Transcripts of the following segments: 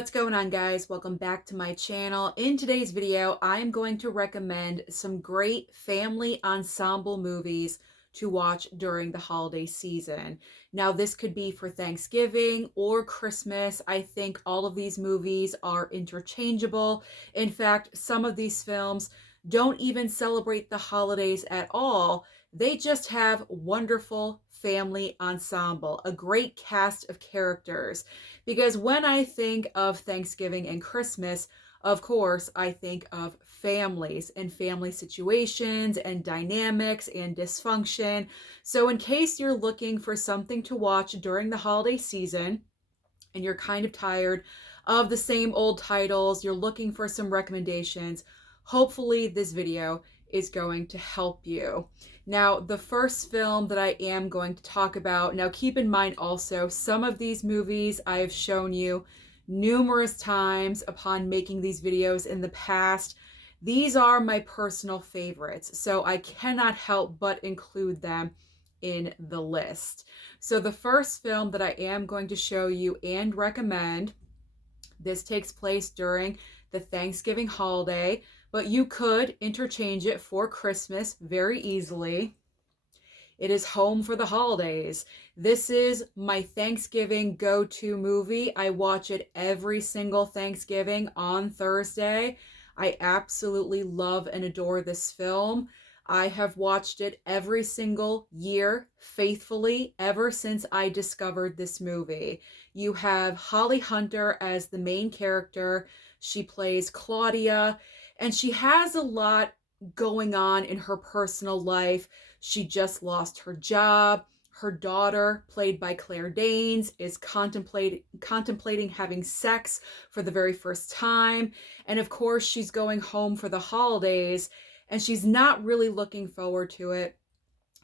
What's going on, guys? Welcome back to my channel. In today's video, I'm going to recommend some great family ensemble movies to watch during the holiday season. Now, this could be for Thanksgiving or Christmas. I think all of these movies are interchangeable. In fact, some of these films don't even celebrate the holidays at all. They just have wonderful family ensemble, a great cast of characters. Because when I think of Thanksgiving and Christmas, of course, I think of families and family situations and dynamics and dysfunction. So in case you're looking for something to watch during the holiday season and you're kind of tired of the same old titles, you're looking for some recommendations, hopefully this video is going to help you. Now, the first film that I am going to talk about, now keep in mind also, some of these movies I have shown you numerous times upon making these videos in the past. These are my personal favorites, so I cannot help but include them in the list. So the first film that I am going to show you and recommend, this takes place during the Thanksgiving holiday, but you could interchange it for Christmas very easily. It is Home for the Holidays. This is my Thanksgiving go-to movie. I watch it every single Thanksgiving on Thursday. I absolutely love and adore this film. I have watched it every single year faithfully ever since I discovered this movie. You have Holly Hunter as the main character. She plays Claudia, and she has a lot going on in her personal life. She just lost her job. Her daughter, played by Claire Danes, is contemplating having sex for the very first time. And of course, she's going home for the holidays, and she's not really looking forward to it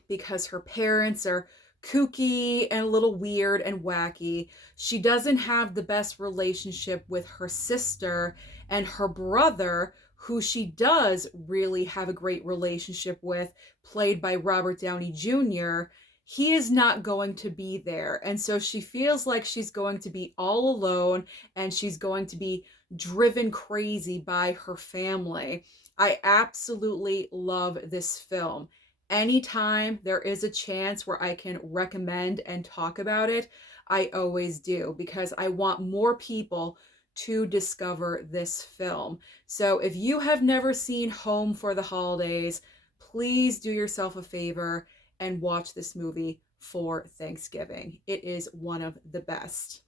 because her parents are kooky and a little weird and wacky. She doesn't have the best relationship with her sister, and her brother, who she does really have a great relationship with, played by Robert Downey Jr., he is not going to be there. And so she feels like she's going to be all alone, and she's going to be driven crazy by her family. I absolutely love this film. Anytime there is a chance where I can recommend and talk about it, I always do, because I want more people to discover this film. So if you have never seen Home for the Holidays, please do yourself a favor and watch this movie for Thanksgiving. It is one of the best.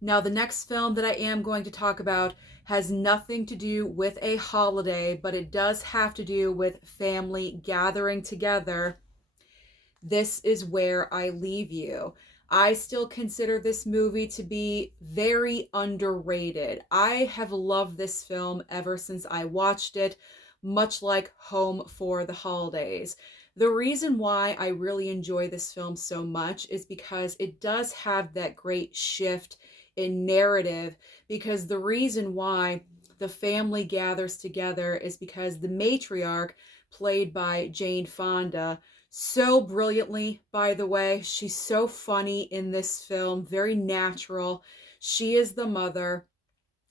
Now, the next film that I am going to talk about has nothing to do with a holiday, but it does have to do with family gathering together. This is Where I Leave You. I still consider this movie to be very underrated. I have loved this film ever since I watched it, much like Home for the Holidays. The reason why I really enjoy this film so much is because it does have that great shift in narrative, because the reason why the family gathers together is because the matriarch, played by Jane Fonda, so brilliantly, by the way, she's so funny in this film, very natural. She is the mother.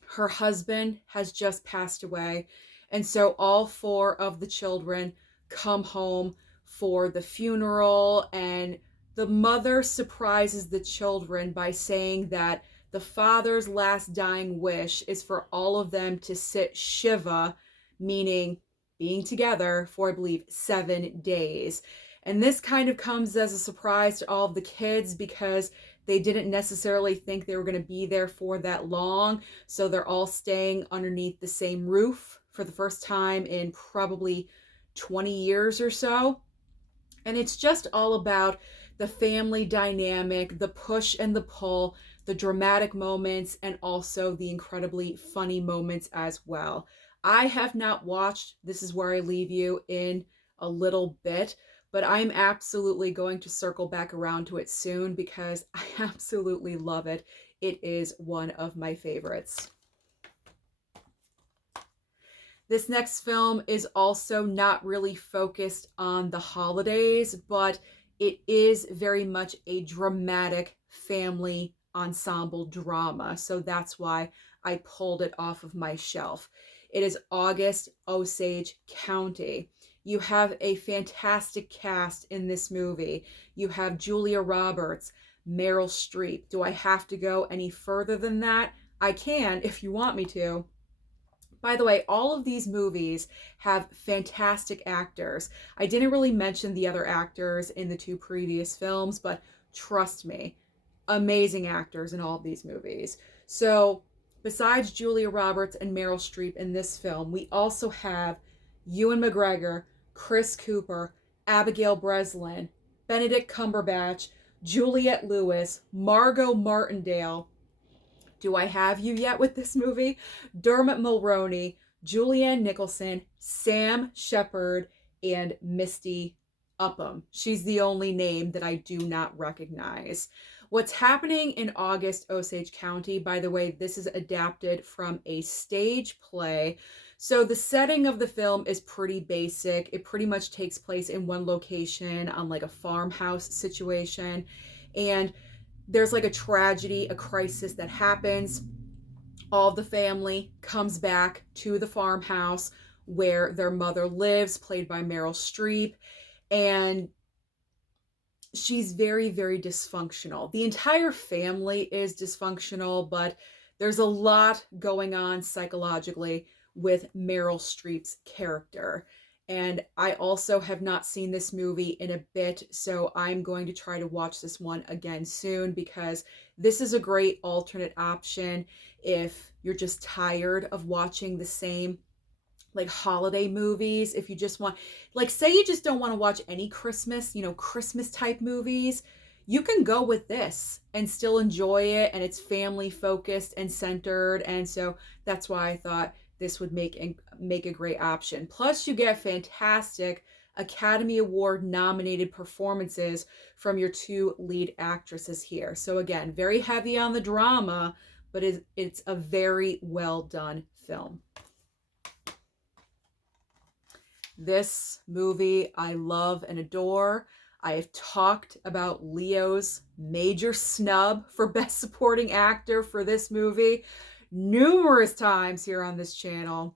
Her husband has just passed away, and so all four of the children come home for the funeral, and the mother surprises the children by saying that the father's last dying wish is for all of them to sit Shiva, meaning being together, for, I believe, 7 days. And this kind of comes as a surprise to all of the kids, because they didn't necessarily think they were going to be there for that long. So they're all staying underneath the same roof for the first time in probably 20 years or so. And it's just all about the family dynamic, the push and the pull, the dramatic moments, and also the incredibly funny moments as well. I have not watched This Is Where I Leave You in a little bit, but I'm absolutely going to circle back around to it soon because I absolutely love it. It is one of my favorites. This next film is also not really focused on the holidays, but it is very much a dramatic family ensemble drama. So that's why I pulled it off of my shelf. It is August Osage County. You have a fantastic cast in this movie. You have Julia Roberts, Meryl Streep. Do I have to go any further than that? I can if you want me to. By the way, all of these movies have fantastic actors. I didn't really mention the other actors in the two previous films, but trust me, amazing actors in all of these movies. So, besides Julia Roberts and Meryl Streep in this film, we also have Ewan McGregor, Chris Cooper, Abigail Breslin, Benedict Cumberbatch, Juliette Lewis, Margot Martindale. Do I have you yet with this movie? Dermot Mulroney, Julianne Nicholson, Sam Shepard, and Misty Upham. She's the only name that I do not recognize. What's happening in August Osage County, by the way, this is adapted from a stage play. So the setting of the film is pretty basic. It pretty much takes place in one location on like a farmhouse situation. And there's like a tragedy, a crisis that happens. All of the family comes back to the farmhouse where their mother lives, played by Meryl Streep, and she's very, very dysfunctional. The entire family is dysfunctional, but there's a lot going on psychologically with Meryl Streep's character. And I also have not seen this movie in a bit, so I'm going to try to watch this one again soon, because this is a great alternate option if you're just tired of watching the same like holiday movies. If you just want, like, say you just don't want to watch any Christmas, Christmas type movies, you can go with this and still enjoy it, and it's family focused and centered. And so that's why I thought this would make a great option. Plus, you get fantastic Academy Award nominated performances from your two lead actresses here. So again, very heavy on the drama, but it's a very well done film. This movie I love and adore. I have talked about Leo's major snub for Best Supporting Actor for this movie numerous times here on this channel.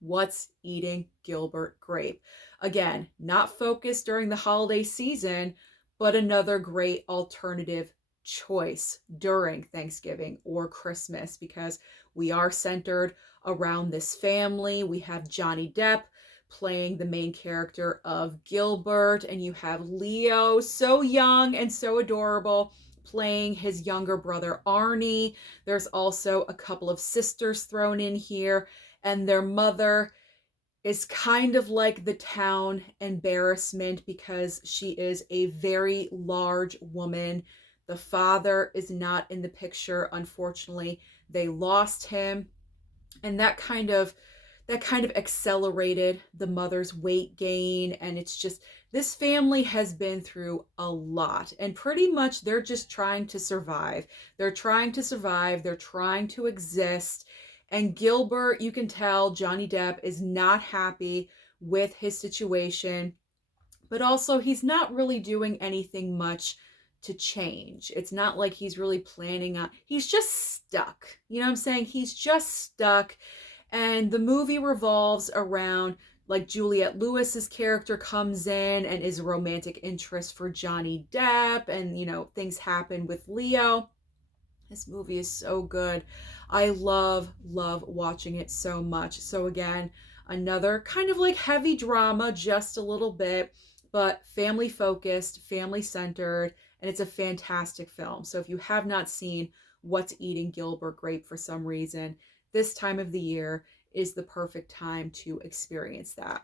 What's Eating Gilbert Grape? Again, not focused during the holiday season, but another great alternative choice during Thanksgiving or Christmas, because we are centered around this family. We have Johnny Depp playing the main character of Gilbert, and you have Leo, so young and so adorable, playing his younger brother Arnie. There's also a couple of sisters thrown in here, and their mother is kind of like the town embarrassment because she is a very large woman. The father is not in the picture, unfortunately. They lost him, and that kind of accelerated the mother's weight gain. And it's just, this family has been through a lot, and pretty much they're just trying to survive. They're trying to exist. And Gilbert, you can tell Johnny Depp is not happy with his situation, but also he's not really doing anything much to change. It's not like he's really planning on, he's just stuck. You know what I'm saying? He's just stuck. And the movie revolves around, like, Juliette Lewis's character comes in and is a romantic interest for Johnny Depp, and things happen with Leo. This movie is so good. I love watching it so much. So again, another kind of like heavy drama, just a little bit, but family focused, family centered, and it's a fantastic film. So if you have not seen What's Eating Gilbert Grape for some reason, this time of the year is the perfect time to experience that.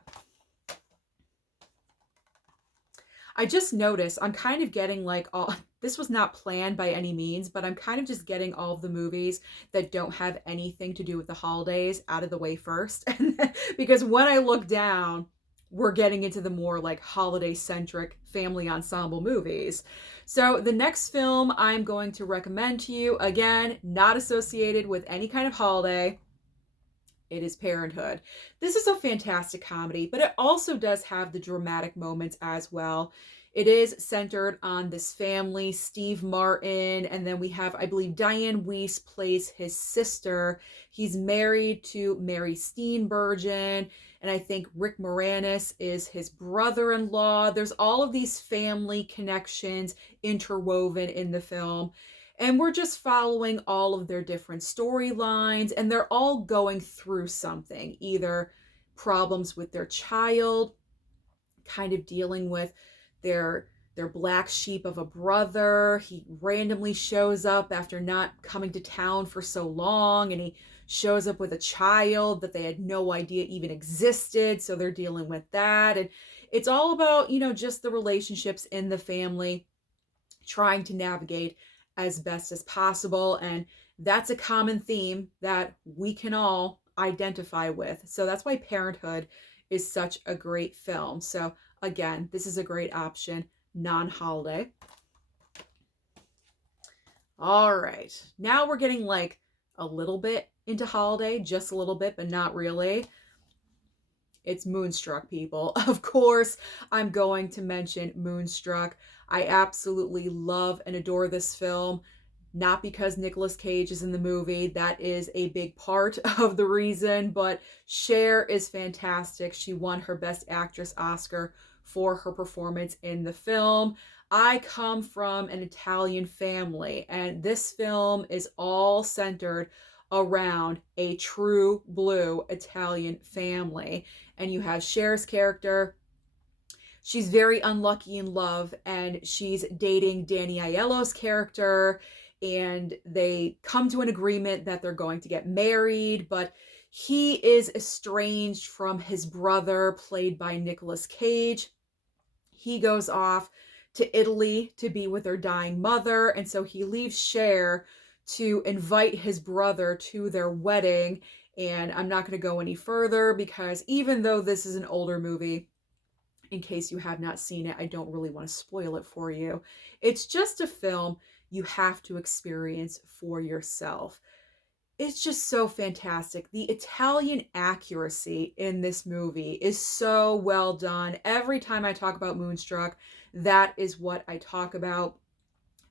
I just noticed I'm kind of getting like all, this was not planned by any means, but I'm kind of just getting all of the movies that don't have anything to do with the holidays out of the way first. Because when I look down, we're getting into the more like holiday-centric family ensemble movies. So the next film I'm going to recommend to you, again, not associated with any kind of holiday, it is Parenthood. This is a fantastic comedy, but it also does have the dramatic moments as well. It is centered on this family, Steve Martin, and then we have, I believe, Diane Weiss plays his sister. He's married to Mary Steenburgen, and I think Rick Moranis is his brother-in-law. There's all of these family connections interwoven in the film. And we're just following all of their different storylines, and they're all going through something, either problems with their child, kind of dealing with their black sheep of a brother. He randomly shows up after not coming to town for so long, and he shows up with a child that they had no idea even existed, so they're dealing with that. And it's all about, just the relationships in the family, trying to navigate as best as possible. And that's a common theme that we can all identify with. So that's why Parenthood is such a great film. So again, this is a great option, non-holiday. All right, now we're getting like a little bit into holiday, just a little bit, but not really. It's Moonstruck, people. Of course, I'm going to mention Moonstruck. I absolutely love and adore this film. Not because Nicolas Cage is in the movie. That is a big part of the reason, but Cher is fantastic. She won her Best Actress Oscar for her performance in the film. I come from an Italian family, and this film is all centered around a true blue Italian family. And you have Cher's character. She's very unlucky in love, and she's dating Danny Aiello's character, and they come to an agreement that they're going to get married, but he is estranged from his brother, played by Nicolas Cage. He goes off to Italy to be with her dying mother, and so he leaves Cher to invite his brother to their wedding. And I'm not going to go any further because even though this is an older movie, in case you have not seen it, I don't really want to spoil it for you. It's just a film you have to experience for yourself. It's just so fantastic. The Italian accuracy in this movie is so well done. Every time I talk about Moonstruck, that is what I talk about.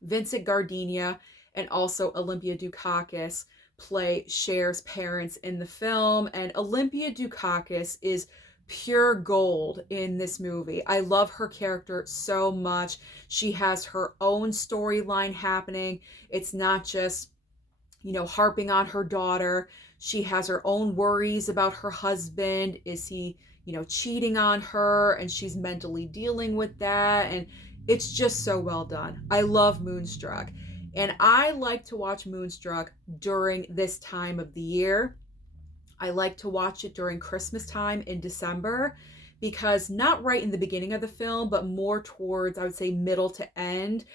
Vincent Gardenia and also Olympia Dukakis play Cher's parents in the film, and Olympia Dukakis is pure gold in this movie. I love her character so much. She has her own storyline happening. It's not just, harping on her daughter. She has her own worries about her husband. Is he, cheating on her? And she's mentally dealing with that. And it's just so well done. I love Moonstruck. And I like to watch Moonstruck during this time of the year. I like to watch it during Christmas time in December, because not right in the beginning of the film, but more towards, I would say, middle to end,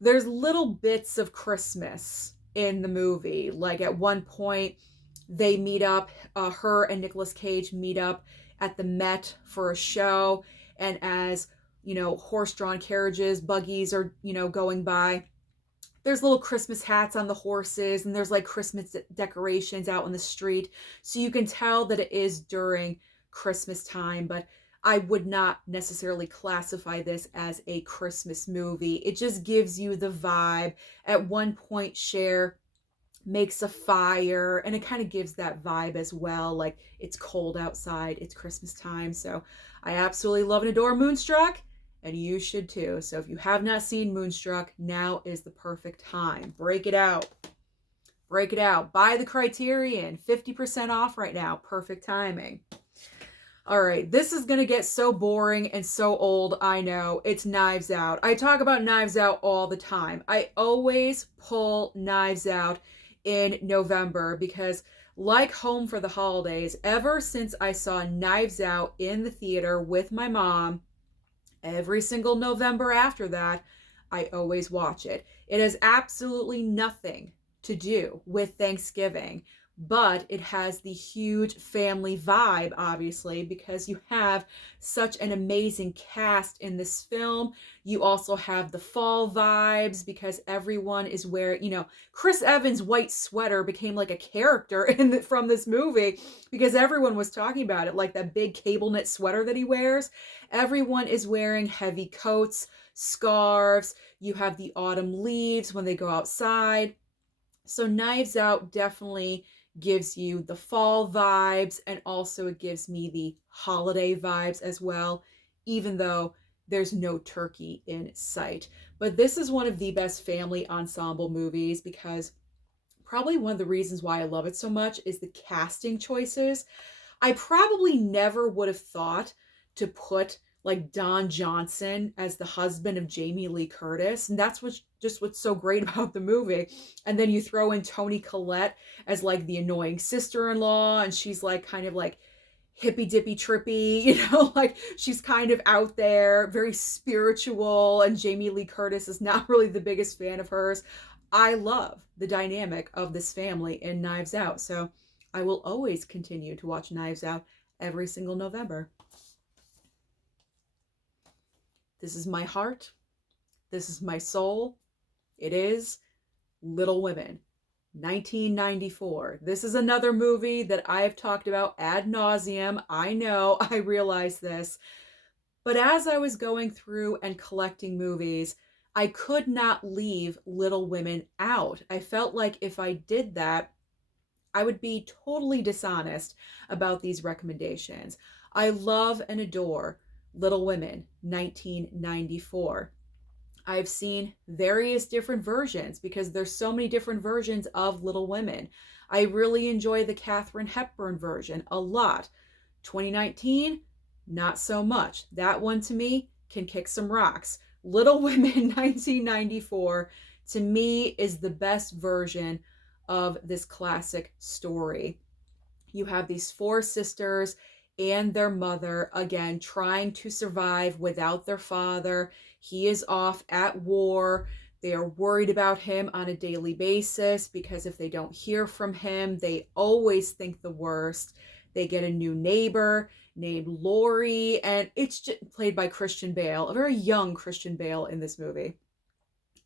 there's little bits of Christmas in the movie. Like at one point, they meet up, her and Nicolas Cage meet up at the Met for a show. And as, horse-drawn carriages, buggies are, going by, there's little Christmas hats on the horses, and there's like Christmas decorations out on the street. So you can tell that it is during Christmas time, but I would not necessarily classify this as a Christmas movie. It just gives you the vibe. At one point, Cher makes a fire, and it kind of gives that vibe as well. Like, it's cold outside, it's Christmas time. So I absolutely love and adore Moonstruck, and you should too. So if you have not seen Moonstruck, now is the perfect time. Break it out. Break it out. Buy the Criterion. 50% off right now. Perfect timing. All right, this is going to get so boring and so old, I know. It's Knives Out. I talk about Knives Out all the time. I always pull Knives Out in November because, like Home for the Holidays, ever since I saw Knives Out in the theater with my mom, every single November after that, I always watch it. It has absolutely nothing to do with Thanksgiving, but it has the huge family vibe, obviously, because you have such an amazing cast in this film. You also have the fall vibes because everyone is wearing, Chris Evans' white sweater became like a character from this movie because everyone was talking about it, like that big cable knit sweater that he wears. Everyone is wearing heavy coats, scarves. You have the autumn leaves when they go outside. So Knives Out definitely gives you the fall vibes, and also it gives me the holiday vibes as well, even though there's no turkey in sight. But this is one of the best family ensemble movies because probably one of the reasons why I love it so much is the casting choices. I probably never would have thought to put like Don Johnson as the husband of Jamie Lee Curtis. And that's what's so great about the movie. And then you throw in Toni Collette as like the annoying sister-in-law, and she's like kind of like hippy dippy trippy, like she's kind of out there, very spiritual, and Jamie Lee Curtis is not really the biggest fan of hers. I love the dynamic of this family in Knives Out. So I will always continue to watch Knives Out every single November. This is my heart. This is my soul. It is Little Women, 1994. This is another movie that I have talked about ad nauseum. I know, I realize this. But as I was going through and collecting movies, I could not leave Little Women out. I felt like if I did that, I would be totally dishonest about these recommendations. I love and adore Little Women, 1994. I've seen various different versions because there's so many different versions of Little Women. I really enjoy the Katharine Hepburn version a lot. 2019, not so much. That one to me can kick some rocks. Little Women 1994 to me is the best version of this classic story. You have these four sisters and their mother, again, trying to survive without their father. He is off at war. They are worried about him on a daily basis because if they don't hear from him, they always think the worst. They get a new neighbor named Lori, and it's just played by Christian Bale, a very young Christian Bale in this movie.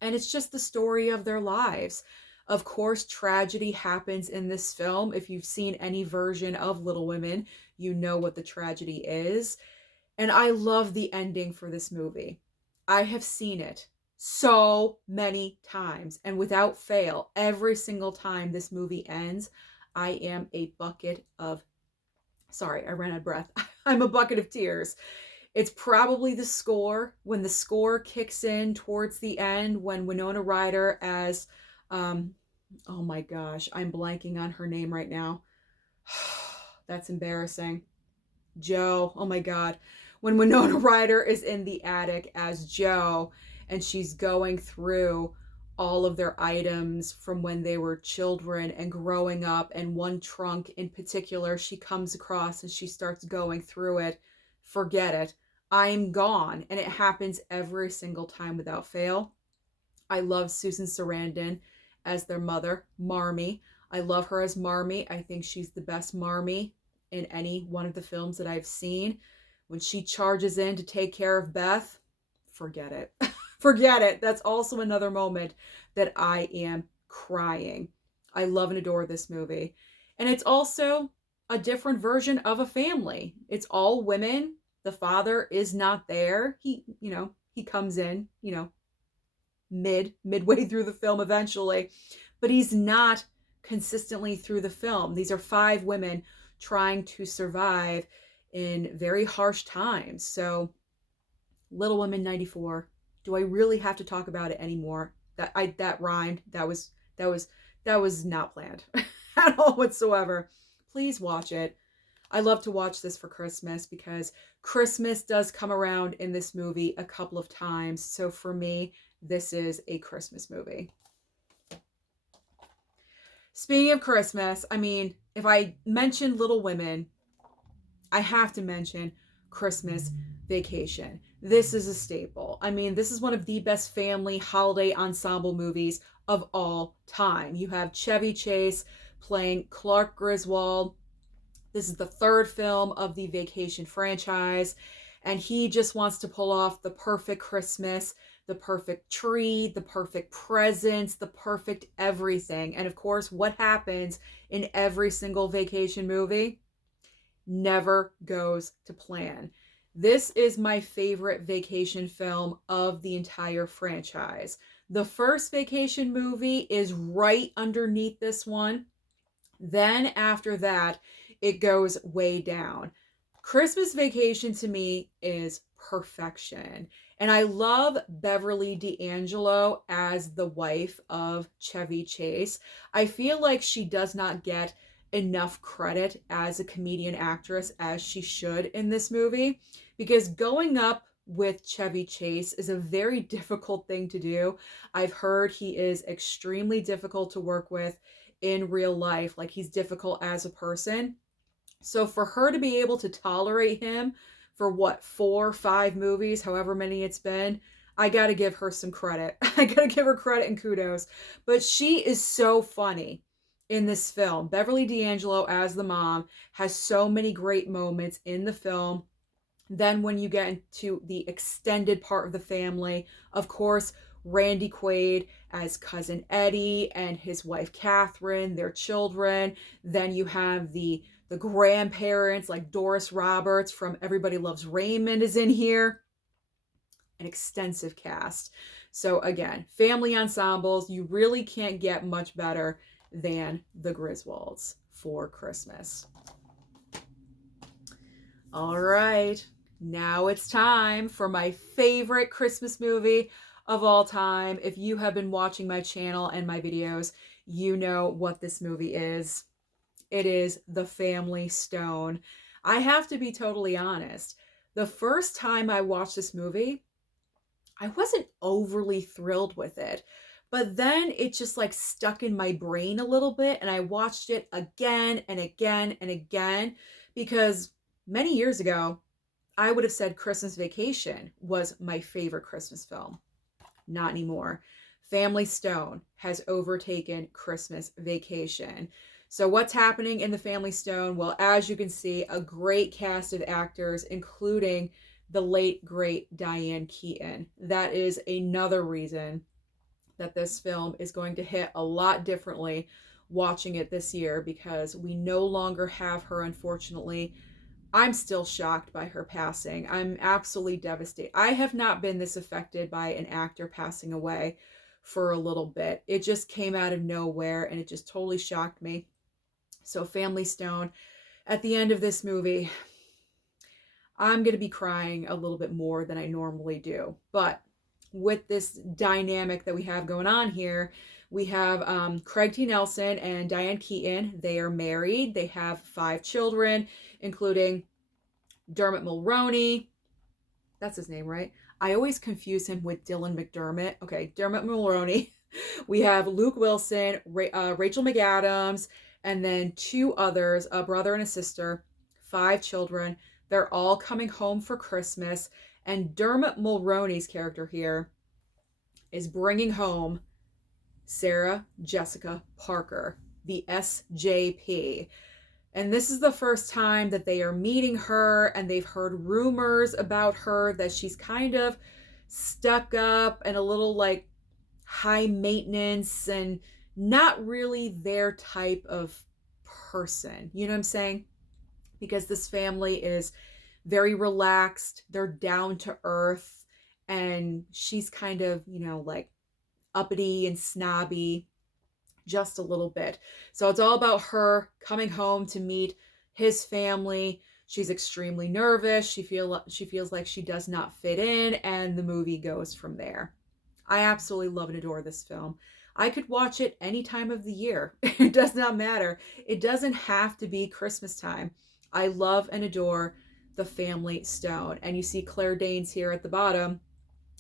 And it's just the story of their lives. Of course, tragedy happens in this film. If you've seen any version of Little Women, you know what the tragedy is. And I love the ending for this movie. I have seen it so many times, and without fail, every single time this movie ends, I am a bucket of, sorry, I ran out of breath. I'm a bucket of tears. It's probably the score. When the score kicks in towards the end, when Winona Ryder as, oh my gosh, I'm blanking on her name right now. That's embarrassing. Jo, oh my God. When Winona Ryder is in the attic as Jo, and she's going through all of their items from when they were children and growing up, and one trunk in particular she comes across and she starts going through it. Forget it. I'm gone. And it happens every single time without fail. I love Susan Sarandon as their mother, Marmee. I love her as Marmee. I think she's the best Marmee in any one of the films that I've seen. When she charges in to take care of Beth, forget it. Forget it. That's also another moment that I am crying. I love and adore this movie. And it's also a different version of a family. It's all women. The father is not there. He comes in, midway through the film eventually, but he's not consistently through the film. These are five women trying to survive in very harsh times. So Little Women 94. Do I really have to talk about it anymore? That rhymed. That was not planned at all whatsoever. Please watch it. I love to watch this for Christmas because Christmas does come around in this movie a couple of times. So for me, this is a Christmas movie. Speaking of Christmas, I mean, if I mention Little Women, I have to mention Christmas Vacation. This is a staple. I mean, this is one of the best family holiday ensemble movies of all time. You have Chevy Chase playing Clark Griswold. This is the third film of the Vacation franchise, and he just wants to pull off the perfect Christmas, the perfect tree, the perfect presents, the perfect everything. And of course, what happens in every single vacation movie? Never goes to plan. This is my favorite vacation film of the entire franchise. The first vacation movie is right underneath this one. Then after that, it goes way down. Christmas Vacation to me is perfection. And I love Beverly D'Angelo as the wife of Chevy Chase. I feel like she does not get enough credit as a comedian actress as she should in this movie, because going up with Chevy Chase is a very difficult thing to do. I've heard he is extremely difficult to work with in real life. Like, he's difficult as a person. So for her to be able to tolerate him for what, 4, 5 movies, however many it's been, I gotta give her some credit. I gotta give her credit and kudos. But she is so funny in this film. Beverly D'Angelo as the mom has so many great moments in the film. Then when you get into the extended part of the family, of course, Randy Quaid as cousin Eddie and his wife Catherine, their children. Then you have the grandparents like Doris Roberts from Everybody Loves Raymond is in here. An extensive cast. So again, family ensembles, you really can't get much better than the Griswolds for Christmas. All right, now it's time for my favorite Christmas movie of all time. If you have been watching my channel and my videos, you know what this movie is. It is The Family Stone. I have to be totally honest. The first time I watched this movie, I wasn't overly thrilled with it. But then it just like stuck in my brain a little bit, and I watched it again and again and again, because many years ago, I would have said Christmas Vacation was my favorite Christmas film. Not anymore. Family Stone has overtaken Christmas Vacation. So what's happening in The Family Stone? Well, as you can see, a great cast of actors, including the late, great Diane Keaton. That is another reason that this film is going to hit a lot differently watching it this year, because we no longer have her, unfortunately. I'm still shocked by her passing. I'm absolutely devastated. I have not been this affected by an actor passing away for a little bit. It just came out of nowhere, and it just totally shocked me. So Family Stone, at the end of this movie, I'm going to be crying a little bit more than I normally do. But with this dynamic that we have going on here, we have Craig T. Nelson and Diane Keaton. They are married. They have 5 children, including Dermot Mulroney. That's his name, right? I always confuse him with Dylan McDermott. Okay, Dermot Mulroney. We have Luke Wilson, Rachel McAdams, and then 2 others, a brother and a sister, 5 children. They're all coming home for Christmas. And Dermot Mulroney's character here is bringing home Sarah Jessica Parker, the SJP. And this is the first time that they are meeting her, and they've heard rumors about her that she's kind of stuck up and a little like high maintenance and not really their type of person. You know what I'm saying? Because this family is very relaxed. They're down to earth, and she's kind of, you know, like uppity and snobby just a little bit. So it's all about her coming home to meet his family. She's extremely nervous. She feels like she does not fit in, and the movie goes from there. I absolutely love and adore this film. I could watch it any time of the year. It does not matter. It doesn't have to be Christmas time. I love and adore The Family Stone. And you see Claire Danes here at the bottom.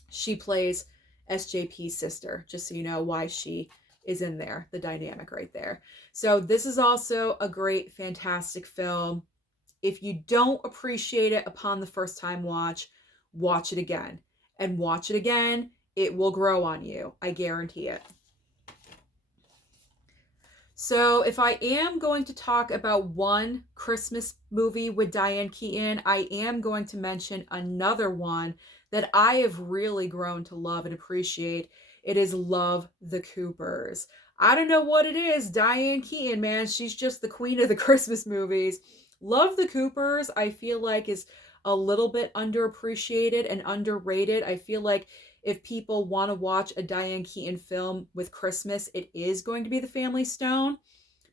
She plays SJP's sister, just so you know why she is in there, the dynamic right there. So this is also a great, fantastic film. If you don't appreciate it upon the first time watch it again. And watch it again. It will grow on you. I guarantee it. So, if I am going to talk about one Christmas movie with Diane Keaton, I am going to mention another one that I have really grown to love and appreciate. It is Love the Coopers. I don't know what it is. Diane Keaton, man, she's just the queen of the Christmas movies. Love the Coopers, I feel like, is a little bit underappreciated and underrated. I feel like if people want to watch a Diane Keaton film with Christmas, it is going to be The Family Stone.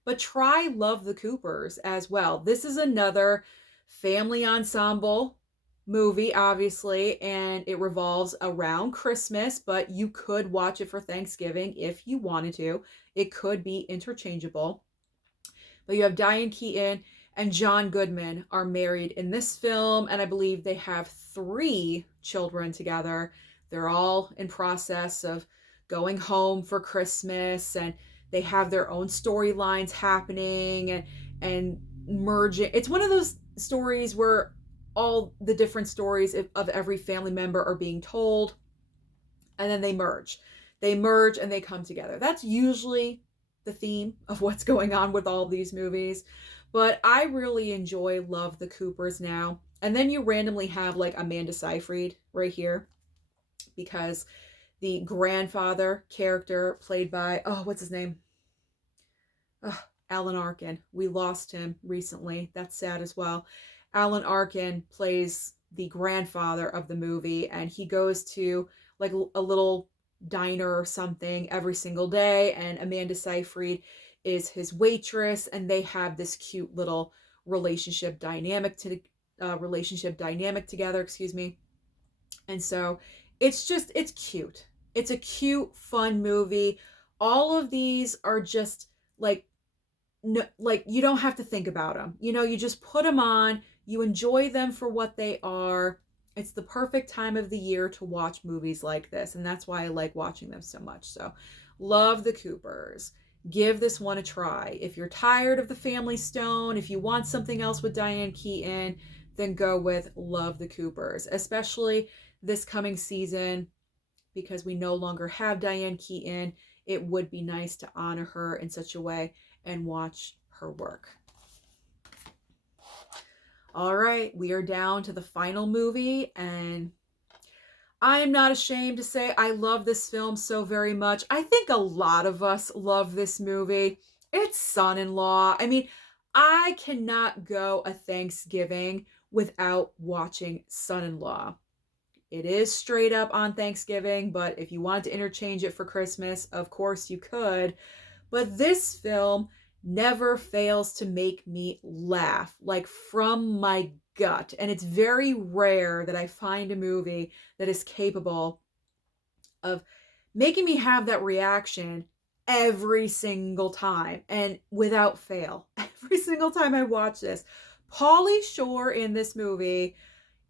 But try Love the Coopers as well. This is another family ensemble movie, obviously, and it revolves around Christmas, but you could watch it for Thanksgiving if you wanted to. It could be interchangeable. But you have Diane Keaton and John Goodman are married in this film, and I believe they have 3 children together. They're all in process of going home for Christmas, and they have their own storylines happening and merging. It's one of those stories where all the different stories of every family member are being told, and then they merge. They merge and they come together. That's usually the theme of what's going on with all of these movies. But I really enjoy Love the Coopers now. And then you randomly have like Amanda Seyfried right here, because the grandfather character played by, oh, what's his name? Alan Arkin. We lost him recently. That's sad as well. Alan Arkin plays the grandfather of the movie, and he goes to like a little diner or something every single day, and Amanda Seyfried is his waitress, and they have this cute little relationship dynamic together, excuse me. And so it's cute. It's a cute, fun movie. All of these are just like, no, like you don't have to think about them. You just put them on, you enjoy them for what they are. It's the perfect time of the year to watch movies like this, and that's why I like watching them so much. So, Love the Coopers. Give this one a try. If you're tired of The Family Stone, if you want something else with Diane Keaton, then go with Love the Coopers, especially this coming season, because we no longer have Diane Keaton. It would be nice to honor her in such a way and watch her work. All right, we are down to the final movie, and I am not ashamed to say I love this film so very much. I think a lot of us love this movie. It's Son-in-Law. I mean, I cannot go a Thanksgiving without watching Son-in-Law. It is straight up on Thanksgiving, but if you wanted to interchange it for Christmas, of course you could. But this film never fails to make me laugh, like from my gut. And it's very rare that I find a movie that is capable of making me have that reaction every single time and without fail. Every single time I watch this. Pauly Shore in this movie,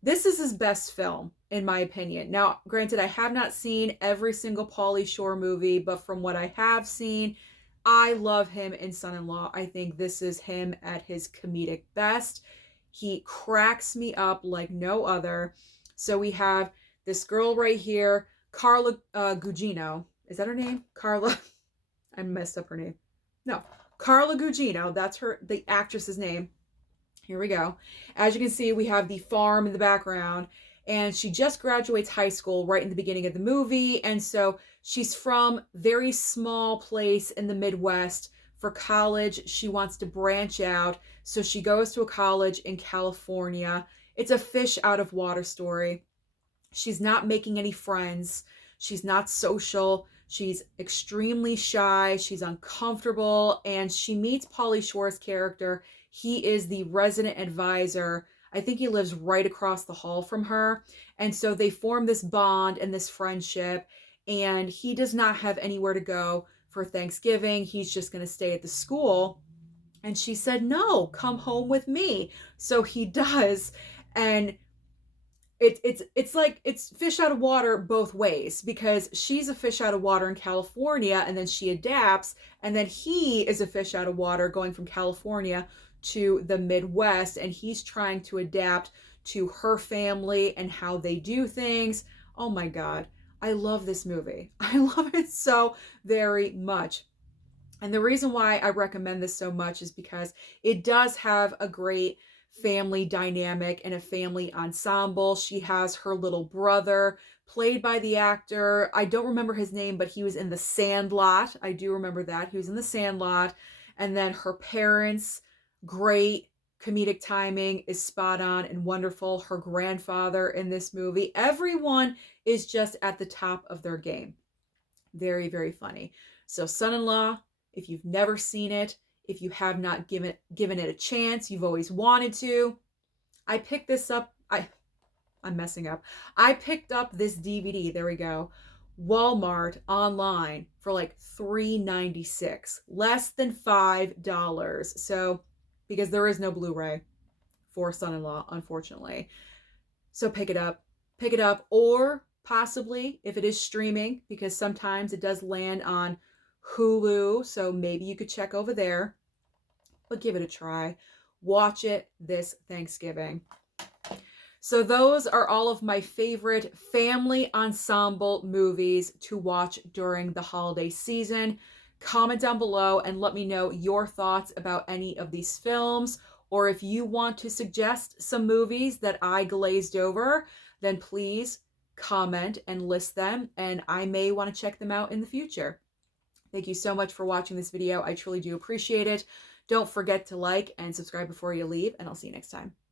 this is his best film, in my opinion. Now, granted, I have not seen every single Pauly Shore movie, but from what I have seen, I love him in Son-in-Law. I think this is him at his comedic best. He cracks me up like no other. So we have this girl right here, Carla Gugino. Is that her name? Carla? I messed up her name. No, Carla Gugino. That's the actress's name. Here we go. As you can see, we have the farm in the background, and she just graduates high school right in the beginning of the movie. And so she's from very small place in the Midwest. For college, she wants to branch out. So she goes to a college in California. It's a fish out of water story. She's not making any friends. She's not social. She's extremely shy. She's uncomfortable. And she meets Pauly Shore's character. He is the resident advisor. I think he lives right across the hall from her. And so they form this bond and this friendship. And he does not have anywhere to go for Thanksgiving. He's just going to stay at the school. And she said, no, come home with me. So he does. And it's like it's fish out of water both ways, because she's a fish out of water in California and then she adapts, and then he is a fish out of water going from California to the Midwest, and he's trying to adapt to her family and how they do things. Oh my God, I love this movie. I love it so very much. And the reason why I recommend this so much is because it does have a great family dynamic and a family ensemble. She has her little brother, played by the actor. I don't remember his name, but he was in The Sandlot. I do remember that. He was in The Sandlot. And then her parents, great comedic timing, is spot on and wonderful. Her grandfather in this movie. Everyone is just at the top of their game. Very, very funny. So, Son-in-Law, if you've never seen it, if you have not given it a chance, you've always wanted to. I picked this up. I'm messing up. I picked up this DVD. There we go. Walmart online for like $3.96, less than $5. So, because there is no Blu-ray for Son-in-Law, unfortunately. So pick it up. Pick it up, or possibly if it is streaming, because sometimes it does land on Hulu, so maybe you could check over there. But give it a try. Watch it this Thanksgiving. So those are all of my favorite family ensemble movies to watch during the holiday season. Comment down below and let me know your thoughts about any of these films, or if you want to suggest some movies that I glazed over, then please comment and list them, and I may want to check them out in the future. Thank you so much for watching this video. I truly do appreciate it. Don't forget to like and subscribe before you leave, and I'll see you next time.